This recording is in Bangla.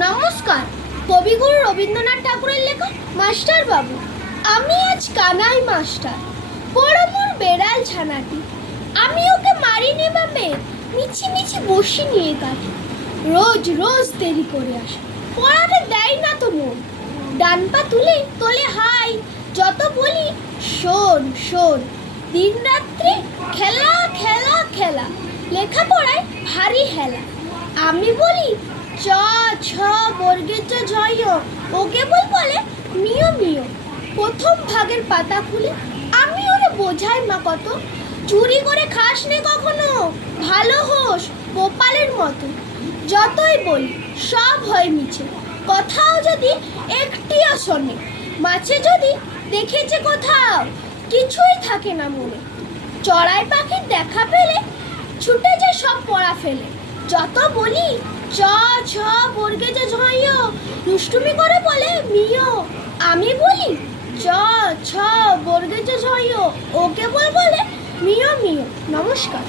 নমস্কার। কবিগুরু রবীন্দ্রনাথ ঠাকুরের লেখা মাস্টার বাবু। আমি আজ কানাই মাস্টার, বড় মোর বেড়াল ছানাটি। আমি ওকে মারিনি বা মেয়ে, মিছি মিছি বসি নিয়ে কাটি। রোজ রোজ দেরি করে আসে, পড়াতে দেয় না তো মন। ডান পা তুলে তোলে হাই, যত বলি শোন শোন। দিন রাত্রি খেলা খেলা খেলা, লেখাপড়ায় ভারী হেলা। আমি বলি চ ছ বর্গের চ ঝয়, ও কেবল বলে মিও মিও। প্রথম ভাগের পাতা খুলে আমি ওরে বোঝাই মা কত, চুরি করে খাস নে কখনো, ভালো হোস গোপালের মতো। যতই বলি সব হয় মিছে, কথাও যদি একটিও শোনে। মাছে যদি দেখেছে কোথাও, কিছুই থাকে না মনে। চড়াই পাখির দেখা পেলে ছুটে যায় সব পড়া ফেলে। যত বলি চ ছ বর্গে যে ঝয়, দুষ্টুমি করে বলে মিও। আমি বলি চ ছ বর্গে যে ঝয়, ও কেবল বলে মিও মিও। নমস্কার।